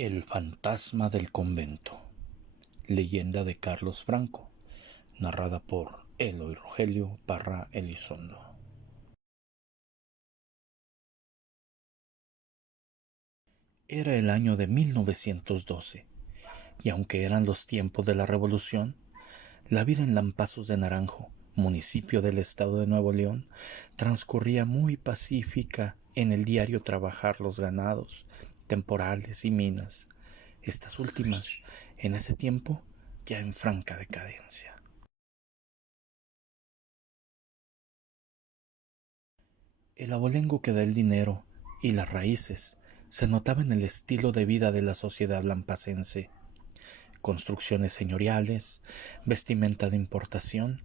El fantasma del convento. Leyenda de Carlos Franco, narrada por Eloy Rogelio Parra Elizondo. Era el año de 1912, y aunque eran los tiempos de la Revolución, la vida en Lampazos de Naranjo, municipio del estado de Nuevo León, transcurría muy pacífica en el diario trabajar los ganados, temporales y minas, estas últimas, en ese tiempo, ya en franca decadencia. El abolengo que da el dinero y las raíces se notaba en el estilo de vida de la sociedad lampacense. Construcciones señoriales, vestimenta de importación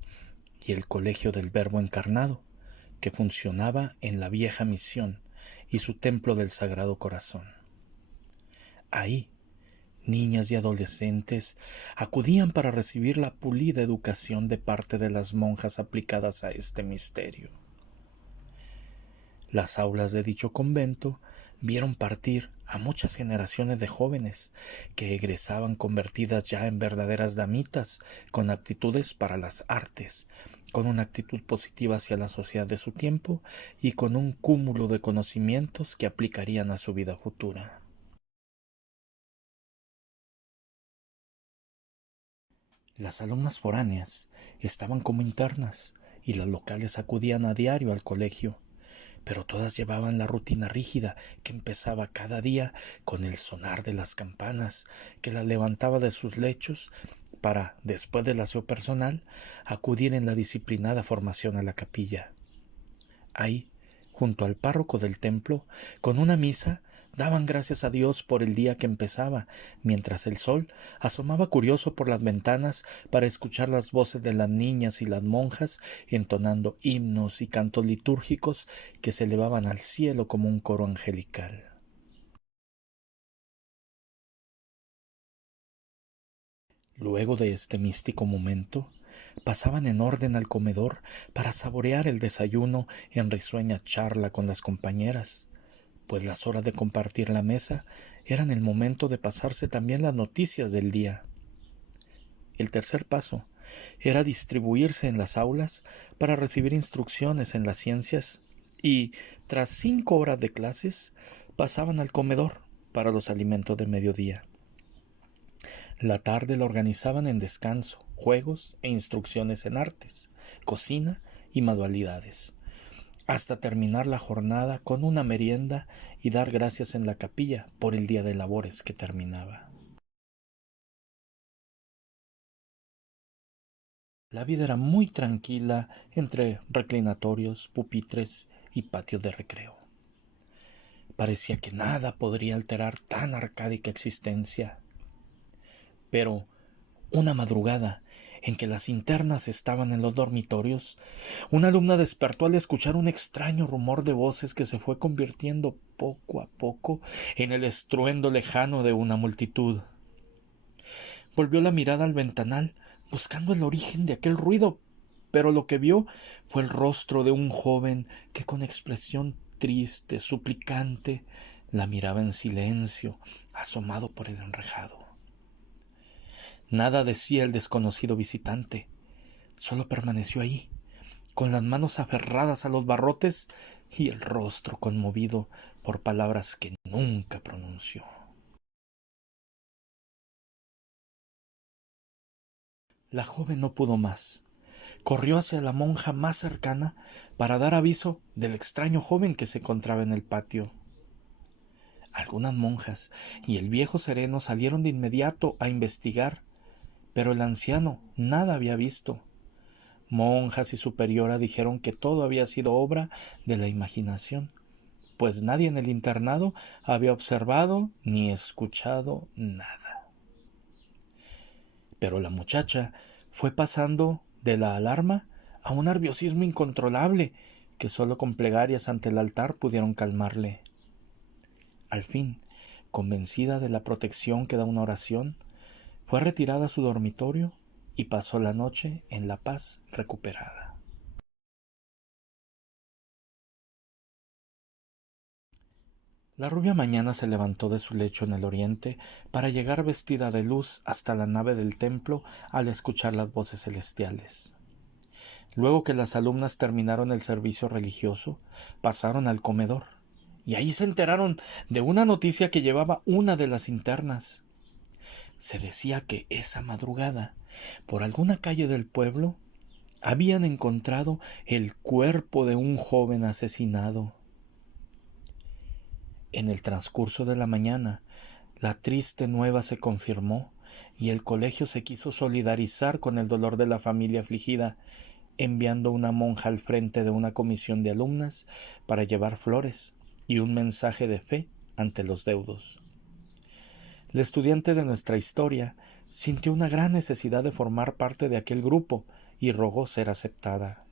y el colegio del Verbo Encarnado, que funcionaba en la vieja misión y su templo del Sagrado Corazón. Ahí, niñas y adolescentes acudían para recibir la pulida educación de parte de las monjas aplicadas a este misterio. Las aulas de dicho convento vieron partir a muchas generaciones de jóvenes que egresaban convertidas ya en verdaderas damitas con aptitudes para las artes, con una actitud positiva hacia la sociedad de su tiempo y con un cúmulo de conocimientos que aplicarían a su vida futura. Las alumnas foráneas estaban como internas y las locales acudían a diario al colegio, pero todas llevaban la rutina rígida que empezaba cada día con el sonar de las campanas que las levantaba de sus lechos para, después del aseo personal, acudir en la disciplinada formación a la capilla. Ahí, junto al párroco del templo, con una misa, daban gracias a Dios por el día que empezaba, mientras el sol asomaba curioso por las ventanas para escuchar las voces de las niñas y las monjas entonando himnos y cantos litúrgicos que se elevaban al cielo como un coro angelical. Luego de este místico momento, pasaban en orden al comedor para saborear el desayuno en risueña charla con las compañeras, pues las horas de compartir la mesa eran el momento de pasarse también las noticias del día. El tercer paso era distribuirse en las aulas para recibir instrucciones en las ciencias y, tras 5 horas de clases, pasaban al comedor para los alimentos de mediodía. La tarde la organizaban en descanso, juegos e instrucciones en artes, cocina y manualidades, hasta terminar la jornada con una merienda y dar gracias en la capilla por el día de labores que terminaba. La vida era muy tranquila entre reclinatorios, pupitres y patios de recreo. Parecía que nada podría alterar tan arcádica existencia. Pero una madrugada, en que las internas estaban en los dormitorios, una alumna despertó al escuchar un extraño rumor de voces que se fue convirtiendo poco a poco en el estruendo lejano de una multitud. Volvió la mirada al ventanal, buscando el origen de aquel ruido, pero lo que vio fue el rostro de un joven que con expresión triste, suplicante, la miraba en silencio, asomado por el enrejado. Nada decía el desconocido visitante, solo permaneció ahí, con las manos aferradas a los barrotes y el rostro conmovido por palabras que nunca pronunció. La joven no pudo más. Corrió hacia la monja más cercana para dar aviso del extraño joven que se encontraba en el patio. Algunas monjas y el viejo sereno salieron de inmediato a investigar, pero el anciano nada había visto. Monjas y superiora dijeron que todo había sido obra de la imaginación, pues nadie en el internado había observado ni escuchado nada. Pero la muchacha fue pasando de la alarma a un nerviosismo incontrolable que solo con plegarias ante el altar pudieron calmarle. Al fin, convencida de la protección que da una oración, fue retirada a su dormitorio y pasó la noche en la paz recuperada. La rubia mañana se levantó de su lecho en el oriente para llegar vestida de luz hasta la nave del templo al escuchar las voces celestiales. Luego que las alumnas terminaron el servicio religioso, pasaron al comedor, y ahí se enteraron de una noticia que llevaba una de las internas. Se decía que esa madrugada, por alguna calle del pueblo, habían encontrado el cuerpo de un joven asesinado. En el transcurso de la mañana, la triste nueva se confirmó y el colegio se quiso solidarizar con el dolor de la familia afligida, enviando una monja al frente de una comisión de alumnas para llevar flores y un mensaje de fe ante los deudos. La estudiante de nuestra historia sintió una gran necesidad de formar parte de aquel grupo y rogó ser aceptada.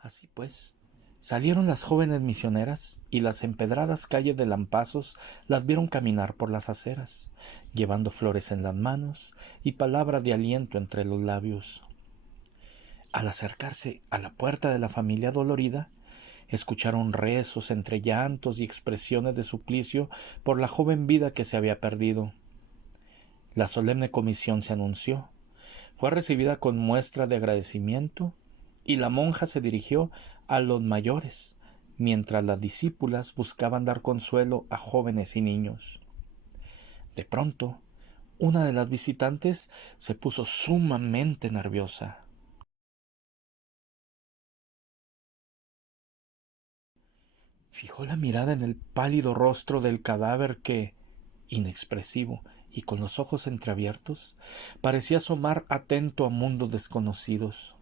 Así pues, salieron las jóvenes misioneras y las empedradas calles de Lampazos las vieron caminar por las aceras, llevando flores en las manos y palabras de aliento entre los labios. Al acercarse a la puerta de la familia dolorida, escucharon rezos entre llantos y expresiones de suplicio por la joven vida que se había perdido. La solemne comisión se anunció, fue recibida con muestra de agradecimiento y la monja se dirigió a los mayores, mientras las discípulas buscaban dar consuelo a jóvenes y niños. De pronto, una de las visitantes se puso sumamente nerviosa. Fijó la mirada en el pálido rostro del cadáver que, inexpresivo y con los ojos entreabiertos, parecía asomar atento a mundos desconocidos.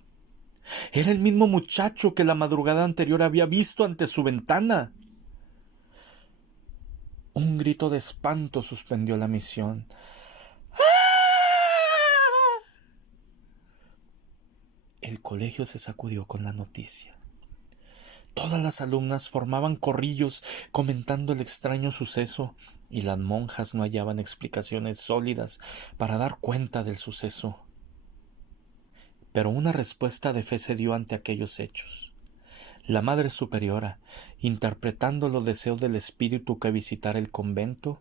Era el mismo muchacho que la madrugada anterior había visto ante su ventana. Un grito de espanto suspendió la misión. El colegio se sacudió con la noticia. Todas las alumnas formaban corrillos comentando el extraño suceso, y las monjas no hallaban explicaciones sólidas para dar cuenta del suceso. Pero una respuesta de fe se dio ante aquellos hechos. La Madre Superiora, interpretando los deseos del espíritu que visitara el convento,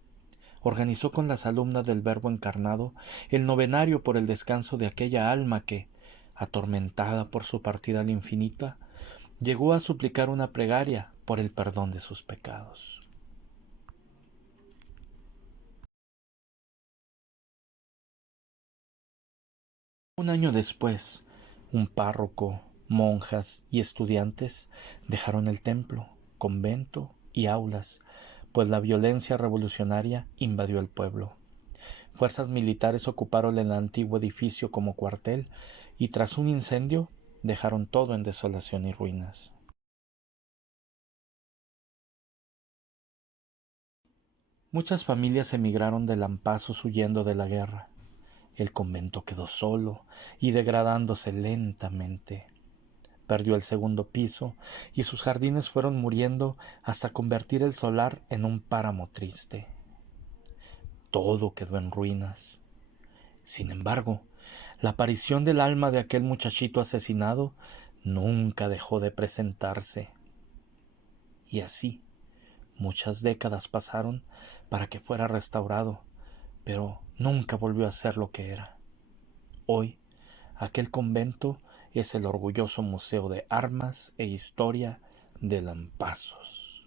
organizó con las alumnas del Verbo encarnado el novenario por el descanso de aquella alma que, atormentada por su partida al infinita, llegó a suplicar una plegaria por el perdón de sus pecados. Un año después, un párroco, monjas y estudiantes dejaron el templo, convento y aulas, pues la violencia revolucionaria invadió el pueblo. Fuerzas militares ocuparon el antiguo edificio como cuartel y tras un incendio dejaron todo en desolación y ruinas. Muchas familias emigraron de Lampazos huyendo de la guerra. El convento quedó solo y degradándose lentamente. Perdió el segundo piso y sus jardines fueron muriendo hasta convertir el solar en un páramo triste. Todo quedó en ruinas. Sin embargo, la aparición del alma de aquel muchachito asesinado nunca dejó de presentarse. Y así, muchas décadas pasaron para que fuera restaurado, pero nunca volvió a ser lo que era. Hoy, aquel convento es el orgulloso museo de armas e historia de Lampazos.